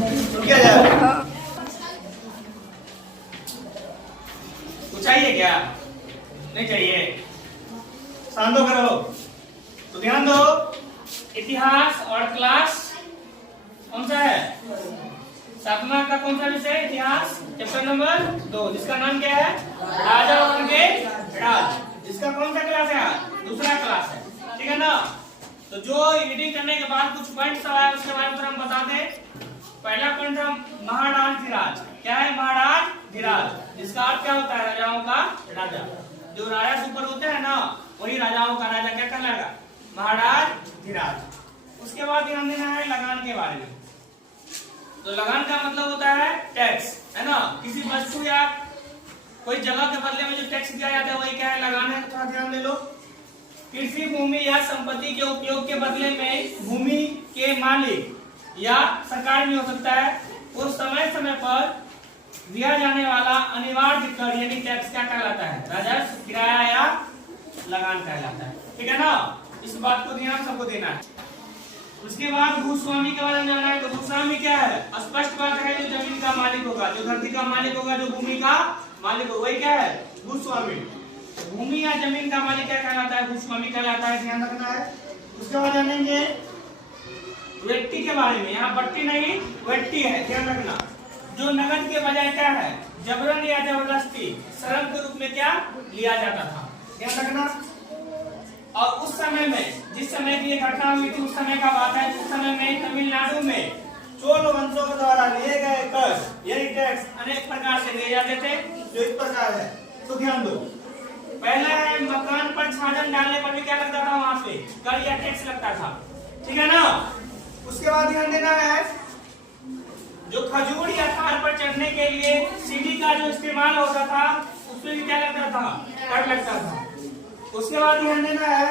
तो क्या जाए? कुछ चाहिए क्या? नहीं चाहिए? शांत हो करो। तो ध्यान दो, इतिहास और क्लास कौन सा है? 7वां का कौन सा विषय? इतिहास, चैप्टर नंबर 2, जिसका नाम क्या है? राजा और उनके राज। जिसका कौन सा क्लास है? दूसरा क्लास है, ठीक है ना? तो जो रीडिंग करने के बाद कुछ पॉइंट्स आया उसके बारे में हम बता दें। पहला पॉइंट था महाराज। क्या है महाराज? जिसका अर्थ क्या होता है? राजाओं का राजा। जो राजा से ऊपर होते हैं ना, वही राजाओं का राजा क्या कहलाएगा? महाराज। उसके बाद ध्यान देना है लगान के बारे में। तो लगान का मतलब होता है टैक्स, है ना? किसी वस्तु या कोई जगह के बदले में जो टैक्स दिया जाता है वही क्या है? लगान है। थोड़ा ध्यान दे लो। कृषि भूमि या संपत्ति के उपयोग के बदले में भूमि के मालिक या सरकार भी हो सकता है, वो समय समय पर दिया जाने वाला अनिवार्य कर यानी टैक्स क्या कहलाता है? राजस्व, किराया या लगान कहलाता है, ठीक है ना? इस बात को ध्यान सबको देना है। उसके बाद भूस्वामी के बारे में जानना है। तो भूस्वामी क्या है? स्पष्ट बात है, जो जमीन का मालिक होगा, जो धरती का मालिक होगा, जो भूमि का मालिक होगा, वही क्या है? भूस्वामी। भूमि या जमीन का मालिक क्या कहलाता है? भूस्वामी कहलाता है, ध्यान रखना है। उसके बाद जानेंगे व्यक्ति के बारे में। यहाँ बट्टी नहीं, व्यक्ति है, ध्यान रखना। जो नगद के बजाय क्या है? जबरन या जबरदस्ती श्रम के रूप में क्या लिया जाता था, ध्यान रखना। और उस समय में, जिस समय की ये घटना हुई थी, उस समय का बात है। उस समय में तमिलनाडु में चोल वंशों के द्वारा लिए गए कर यानी टैक्स अनेक प्रकार से लिए जाते थे, जो इस प्रकार है। तो ध्यान दो, पहला है मकान पर छाजन डालने पर भी क्या लगता था? वहां पे कर या टैक्स लगता था, ठीक है ना? उसके बाद ध्यान देना है, जो खजूर या तार पर चढ़ने के लिए सीढ़ी का जो इस्तेमाल होता था, उसमें भी क्या लगता था? कर लगता था। उसके बाद ध्यान देना है,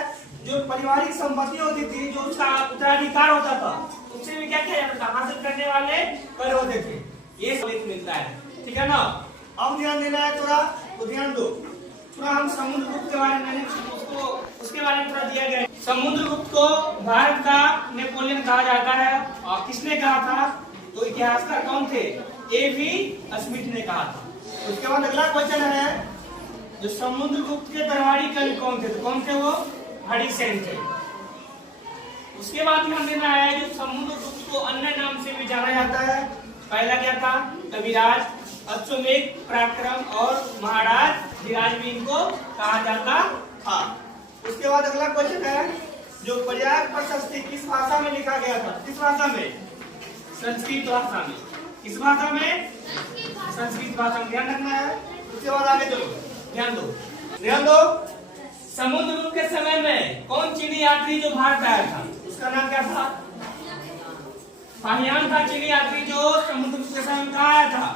जो पारिवारिक संपत्ति होती थी, जो उसका उत्तराधिकार होता था, उससे भी क्या किया जाता था? हासिल करने वाले कर होते थे। ये सब मिलता है, ठीक है ना? अब ध्यान देना है थोड़ा, तो ध्यान दो। थोड़ा हम समुद्रगुप्त के बारे में उसके बारे में थोड़ा दिया गया है। समुद्रगुप्त को भारत का नेपोलियन कहा जाता है। और किसने कहा था? तो इतिहासकार कौन थे? A.V. स्मिथ ने कहा था। उसके बाद अगला क्वेश्चन है, जो समुद्रगुप्त के दरबारी कवि कौन थे? तो कौन थे वो? हरिसेन थे। उसके बाद ध्यान देना है, जो समुद्रगुप्त को अन्य नाम से भी जाना जाता है। पहला क्या था? कविराज, अश्वमेध पराक्रम और महाराज धीराज भी इनको कहा जाता था। उसके बाद अगला क्वेश्चन है, जो प्रयाग प्रशस्ति किस भाषा में लिखा गया था? किस भाषा में? संस्कृत भाषा में। किस भाषा में? संस्कृत भाषा में, ध्यान रखना है। उसके बाद आगे चलो, ध्यान दो। समुद्रगुप्त के समय में कौन चीनी यात्री जो भारत आया था, उसका नाम क्या था? फाहियान था चीनी यात्री जो समुद्रगुप्त के समय में कहाँ आया था?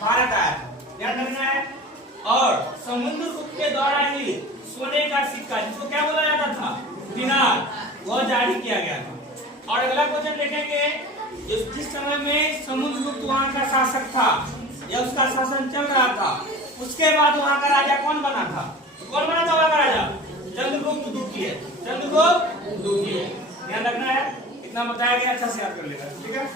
भारत आया था, ध्यान रखना है। और समुद्रगुप्त के द्वारा ही सोने का सिक्का, जिसको क्या बोला जाता था? दिनार, वह जारी किया गया था। और अगला क्वेश्चन देखेंगे, जिस समय में समुद्रगुप्त वहां का शासक था या उसका शासन चल रहा था, उसके बाद वहां का राजा कौन बना था? तो कौन बना था वहां का राजा? चंद्रगुप्त द्वितीय। ध्यान रखना है, इतना बताया गया, अच्छा से याद कर लेगा, ठीक है?